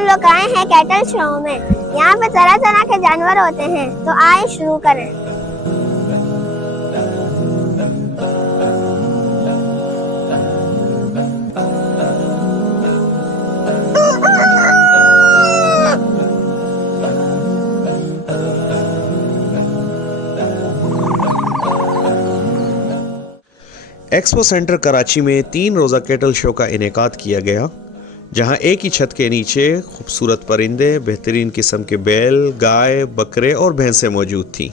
हम लोग आए हैं कैटल शो में। यहाँ पे तरह तरह के जानवर होते हैं, तो आए शुरू करें। एक्सपो सेंटर कराची में 3 रोज़ा कैटल शो का इनेकाद किया गया, जहां एक ही छत के नीचे खूबसूरत परिंदे, बेहतरीन किस्म के बैल, गाय, बकरे और भैंसें मौजूद थीं।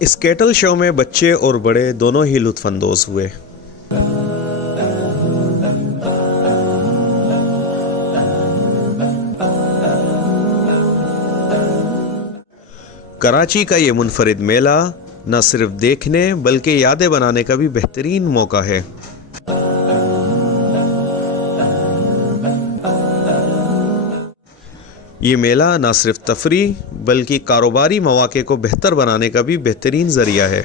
इस कैटल शो में बच्चे और बड़े दोनों ही लुत्फानंदोज हुए। कराची का ये मुनफरिद मेला न सिर्फ देखने बल्कि यादें बनाने का भी बेहतरीन मौका है। ये मेला न सिर्फ तफरीह बल्कि कारोबारी मौके को बेहतर बनाने का भी बेहतरीन जरिया है।